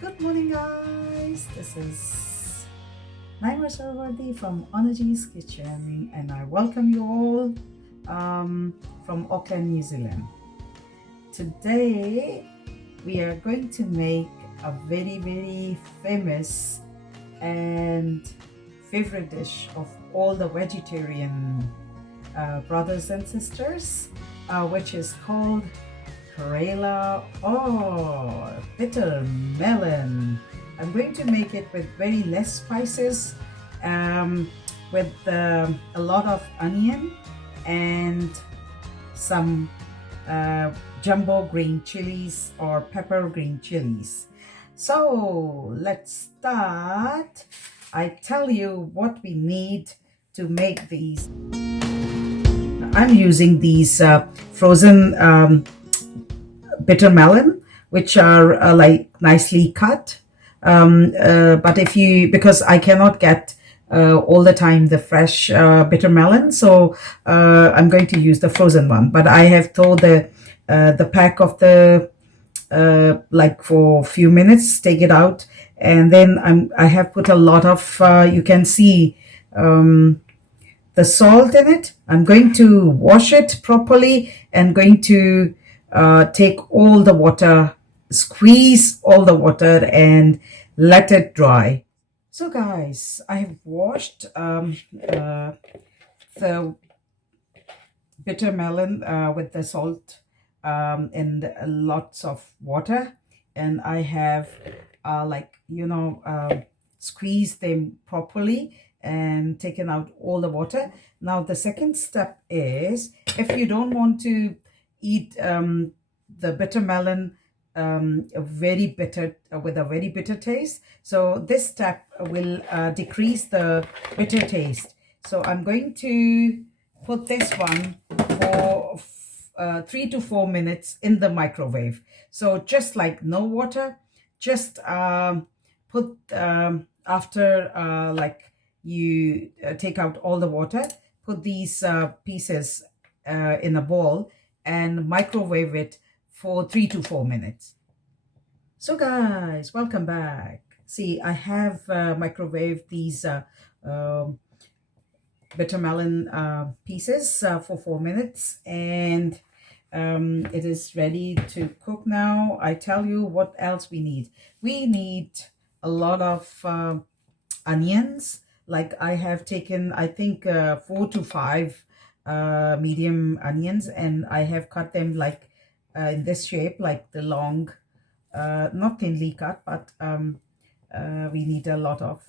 Good morning, guys. This is Naima Sarvadi from Onaji's Kitchen, and I welcome you all from Auckland, New Zealand. Today, we are going to make a very, very famous and favorite dish of all the vegetarian brothers and sisters, which is called Karela or bitter melon. I'm going to make it with very less spices, with a lot of onion and some jumbo green chilies or pepper green chilies. So let's start. I tell you what we need to make these. I'm using these frozen bitter melon, which are like nicely cut. But if you, because I cannot get all the time the fresh bitter melon, so I'm going to use the frozen one. But I have thawed the pack of the like for a few minutes, take it out, and then I have put a lot of you can see the salt in it. I'm going to wash it properly and going to take all the water, squeeze all the water and let it dry. So guys, I have washed the bitter melon with the salt and lots of water, and I have squeezed them properly and taken out all the water. Now the second step is, if you don't want to eat the bitter melon very bitter with a very bitter taste, so this step will decrease the bitter taste. So I'm going to put this one for 3 to 4 minutes in the microwave. So just like no water, just put after like you take out all the water, put these pieces in a bowl and microwave it for 3 to 4 minutes. So guys, welcome back. See, I have microwaved these bitter melon pieces for 4 minutes, and it is ready to cook now. I tell you what else we need. We need a lot of onions. Like I have taken, I think 4 to 5 medium onions, and I have cut them like in this shape, like the long, not thinly cut, but we need a lot of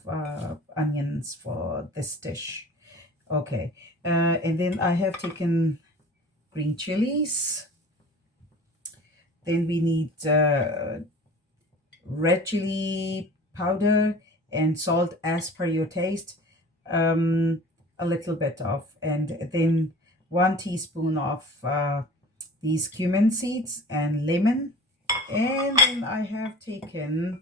onions for this dish. Okay, and then I have taken green chilies. Then we need red chili powder and salt as per your taste. A little bit of, and then 1 teaspoon of these cumin seeds and lemon. And then I have taken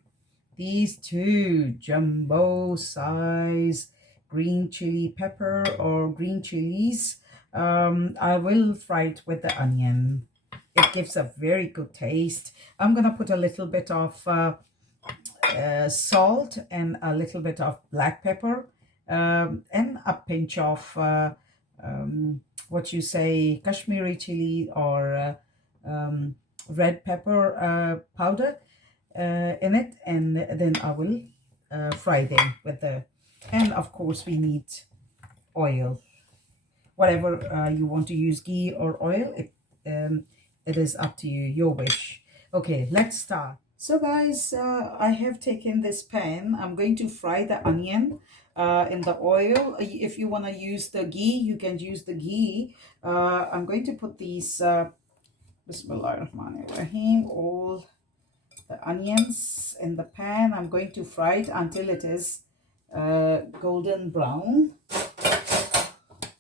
these 2 jumbo size green chili pepper or green chilies. I will fry it with the onion. It gives a very good taste. I'm gonna put a little bit of salt and a little bit of black pepper, and a pinch of what you say, Kashmiri chili or red pepper powder in it, and then I will fry them with the, and of course we need oil, whatever you want to use, ghee or oil. It is up to you, your wish. Okay, let's start. So guys, I have taken this pan. I'm going to fry the onion in the oil. If you want to use the ghee, you can use the ghee. I'm going to put these Bismillahirrahmanirrahim, all the onions in the pan. I'm going to fry it until it is golden brown.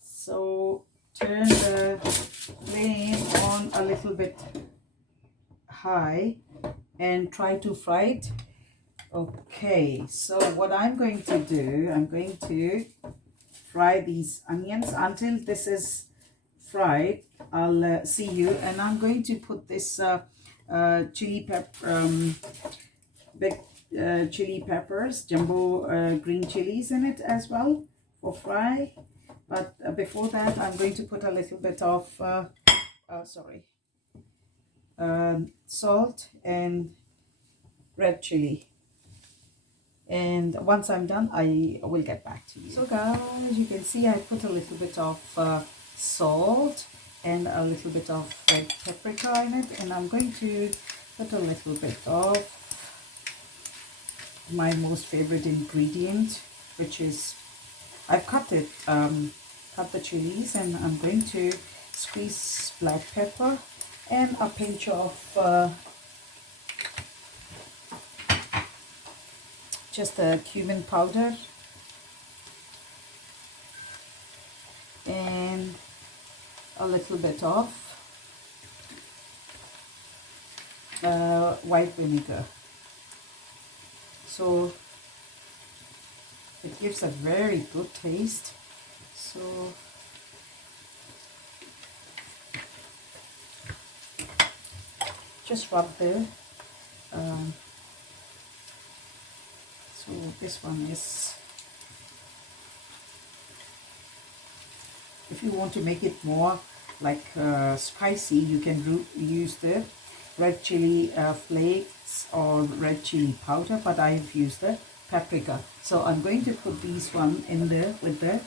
So turn the flame on a little bit high and try to fry it. Okay, so what I'm going to do, I'm going to fry these onions until this is fried. I'll see you, and I'm going to put this chili pepper, big chili peppers, jumbo green chilies in it as well for fry. But before that, I'm going to put a little bit of salt and red chili. And once I'm done, I will get back to you. So guys, you can see I put a little bit of salt and a little bit of red paprika in it, and I'm going to put a little bit of my most favorite ingredient, which is I've cut the chilies, and I'm going to squeeze black pepper and a pinch of just a cumin powder and a little bit of white vinegar. So it gives a very good taste. So just rub the so this one is, if you want to make it more like spicy, you can use the red chili flakes or red chili powder, but I've used the paprika. So I'm going to put these one in there with the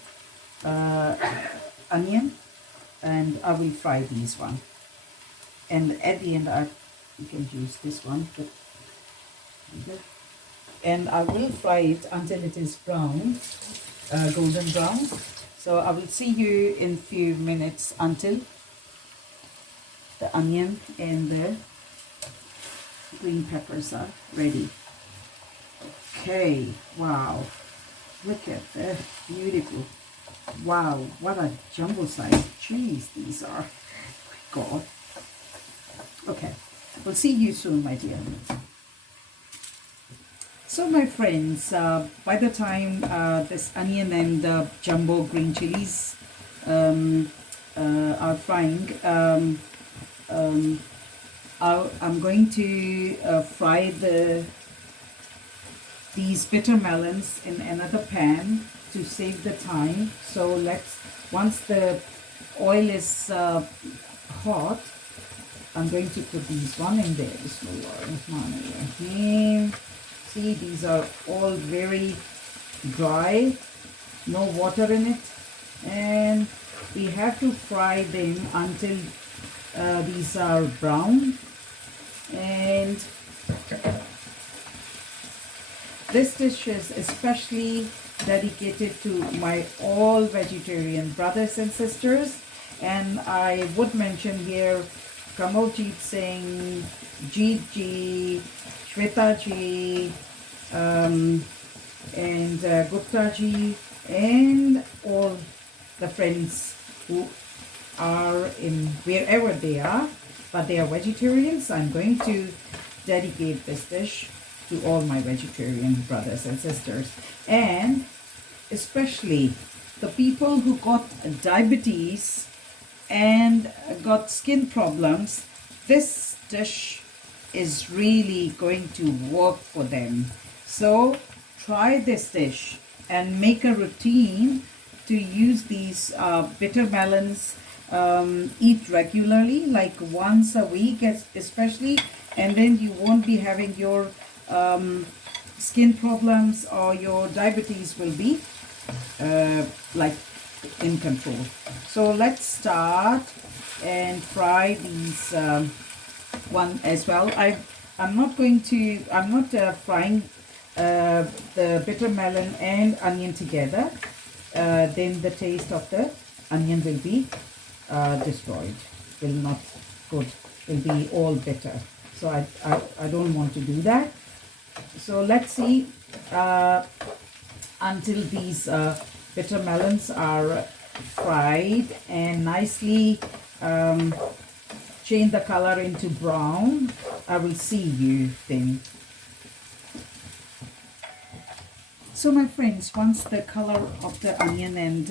onion, and I will fry these one. And at the end, you can use this one. And I will fry it until it is brown, golden brown. So I will see you in few minutes until the onion and the green peppers are ready. Okay, wow, look at that, beautiful. Wow, what a jumbo size cheese these are. Oh my God. Okay, we'll see you soon, my dear. So my friends, by the time this onion and jumbo green chilies are frying, I'm going to fry these bitter melons in another pan to save the time. So once the oil is hot, I'm going to put these one in there. Bismillahirrahmanirrahim. See, these are all very dry, no water in it, and we have to fry them until these are brown. And this dish is especially dedicated to my all vegetarian brothers and sisters, and I would mention here Kamaljeet Singh, Jeet Ji, Shweta Ji, and Gupta Ji, and all the friends who are in wherever they are, but they are vegetarians. I'm going to dedicate this dish to all my vegetarian brothers and sisters, and especially the people who got diabetes and got skin problems. This dish is really going to work for them. So try this dish and make a routine to use these bitter melons. Eat regularly, like once a week especially, and then you won't be having your skin problems, or your diabetes will be like in control. So let's start and fry these one as well. I'm not frying the bitter melon and onion together. Then the taste of the onion will be destroyed, will not good, will be all bitter. So I don't want to do that. So let's see until these bitter melons are fried and nicely change the color into brown. I will see you then. So my friends, once the color of the onion and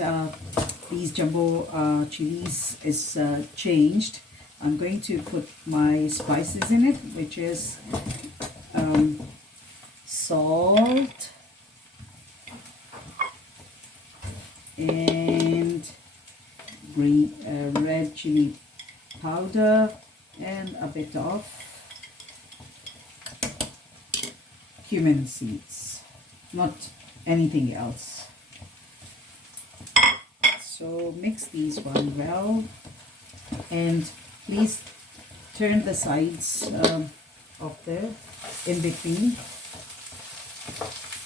these jumbo chilies is changed, I'm going to put my spices in it, which is salt, and red chili powder, and a bit of cumin seeds, not anything else. So mix these one well, and please turn the sides of the in between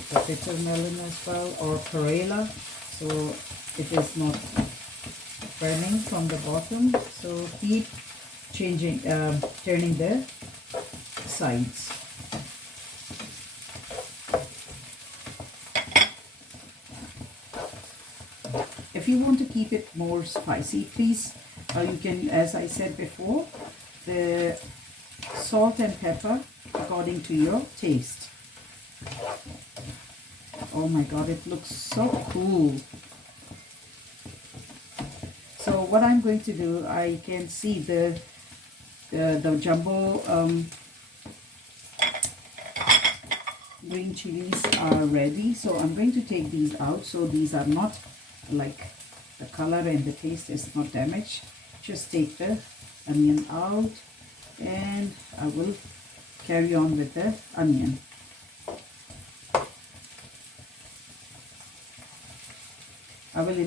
the bitter melon as well, or perela, so it is not burning from the bottom. So keep changing, turning the sides. If you want to keep it more spicy, please, you can, as I said before, the salt and pepper according to your taste. Oh my god, it looks so cool. So what I'm going to do, I can see the jumbo green chilies are ready. So I'm going to take these out, so these are not, like, the color and the taste is not damaged. Just take the onion out, and I will carry on with the onion. I will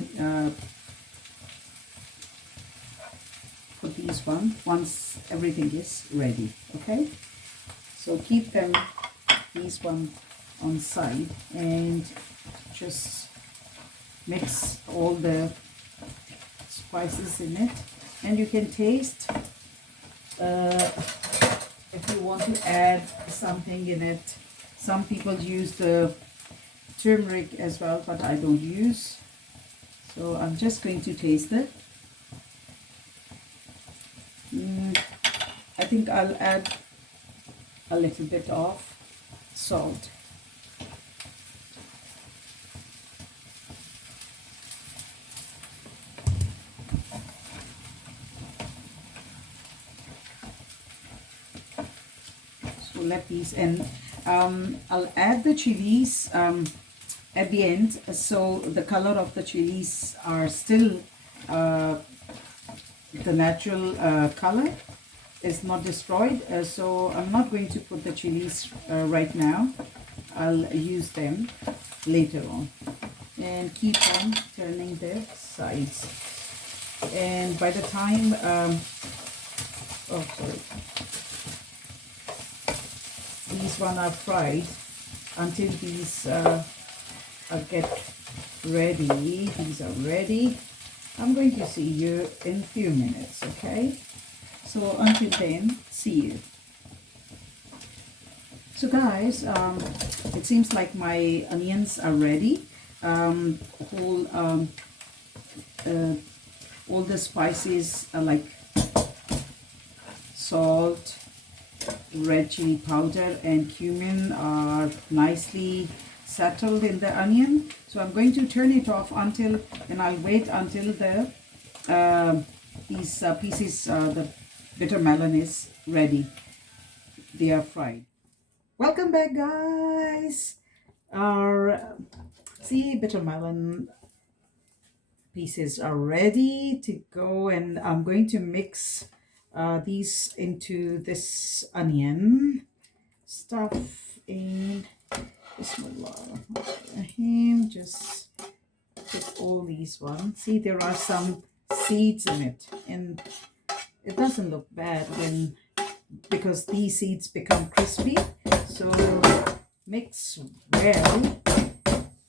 put these once everything is ready. Okay, so keep them, these one on side, and just mix all the spices in it. And you can taste if you want to add something in it. Some people use the turmeric as well, but I don't use. So I'm just going to taste it. I think I'll add a little bit of salt. So let these, and I'll add the chilies at the end, so the color of the chilies are still the natural color is not destroyed. So I'm not going to put the chilies right now. I'll use them later on. And keep on turning the sides. And by the time, these one are fried, until these get ready, these are ready, I'm going to see you in a few minutes, okay? So until then, see you. So guys, it seems like my onions are ready. All the spices are like salt, red chili powder, and cumin are nicely settled in the onion. So I'm going to turn it off until, and I'll wait until the these pieces, the bitter melon is ready. They are fried. Welcome back, guys. Our bitter melon pieces are ready to go, and I'm going to mix these into this onion stuff. And Bismillahirrahmanirrahim. Just put all these ones. See, there are some seeds in it, and it doesn't look bad when, because these seeds become crispy. So mix well,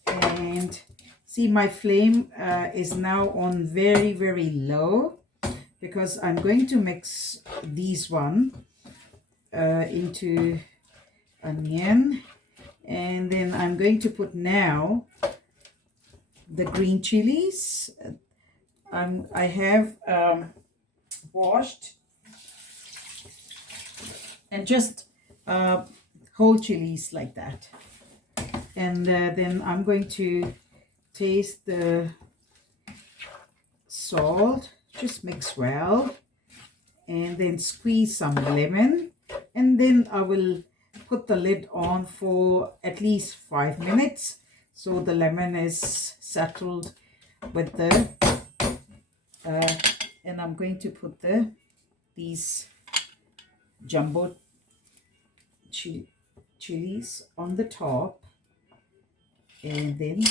and see, my flame is now on very, very low, because I'm going to mix these one into onion. And then I'm going to put now the green chilies. I have washed, and just whole chilies like that. And then I'm going to taste the salt. Just mix well, and then squeeze some lemon, and then I will put the lid on for at least 5 minutes so the lemon is settled with the and I'm going to put these jumbo chilies on the top, and then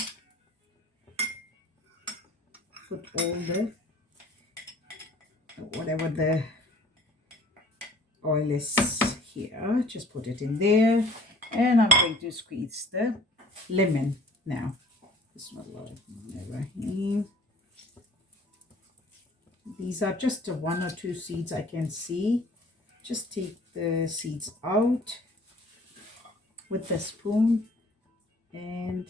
put all the whatever the oil is here, just put it in there, and I'm going to squeeze the lemon now. These are just 1 or 2 seeds I can see. Just take the seeds out with the spoon, and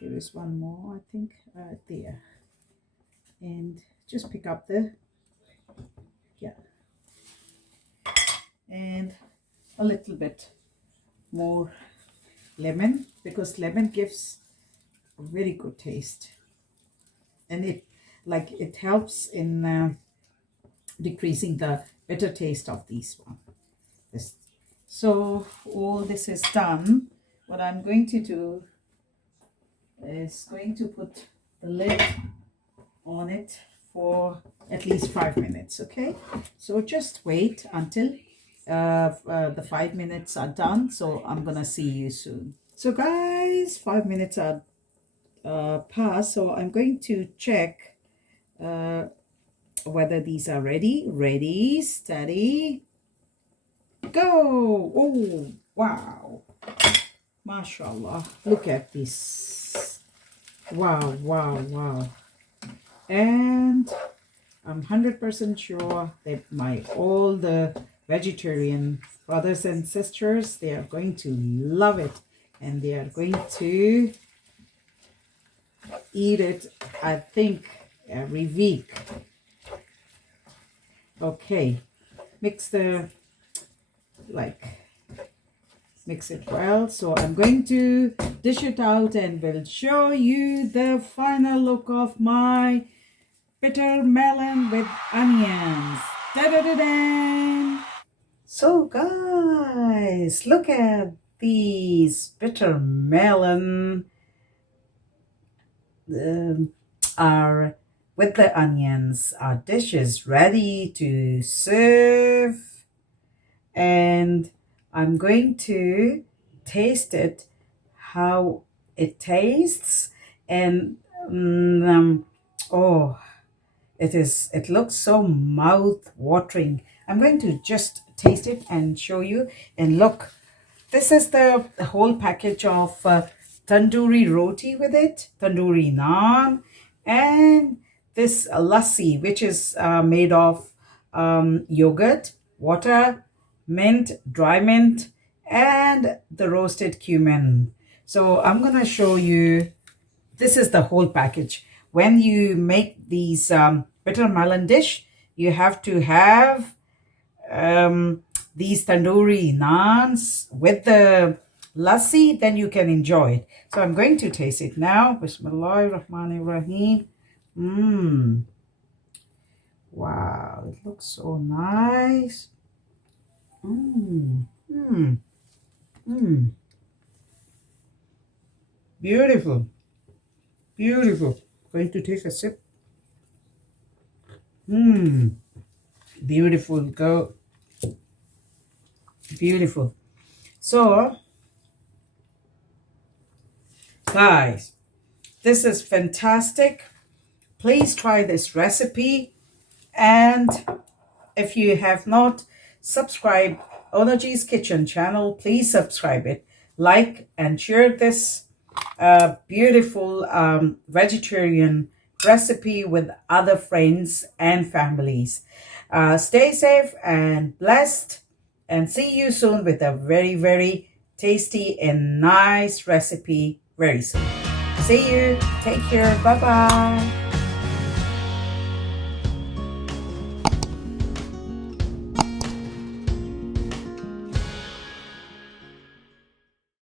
there is one more, I think, there, and just pick up the and a little bit more lemon, because lemon gives a very good taste, and it helps in decreasing the bitter taste of this. So all this is done. What I'm going to do is going to put the lid on it for at least 5 minutes. Okay, so just wait until the 5 minutes are done. So I'm gonna see you soon. So guys, 5 minutes are passed, so I'm going to check whether these are ready, steady, go. Oh wow, mashallah, look at this. Wow. And I'm 100% sure that all the vegetarian brothers and sisters, they are going to love it, and they are going to eat it, I think, every week. Okay, mix it well. So I'm going to dish it out and will show you the final look of my bitter melon with onions. Da-da-da-da! So guys, look at these bitter melon are with the onions. Our dish is ready to serve, and I'm going to taste it, how it tastes, and oh, it looks so mouth watering. I'm going to just taste it and show you. And look, this is the whole package of tandoori roti with it, tandoori naan, and this lassi, which is made of yogurt, water, mint, dry mint, and the roasted cumin. So I'm gonna show you, this is the whole package. When you make these bitter melon dish, you have to have these tandoori naans with the lassi, then you can enjoy it. So I'm going to taste it now. Bismillahirrahmanirrahim. Wow, it looks so nice. Beautiful. Going to take a sip. Beautiful. Go. Beautiful. So guys, this is fantastic. Please try this recipe, and if you have not subscribed Onaji's Kitchen channel, please subscribe it, like and share this beautiful vegetarian recipe with other friends and families. Stay safe and blessed, and see you soon with a very, very tasty and nice recipe very soon. See you. Take care. Bye-bye.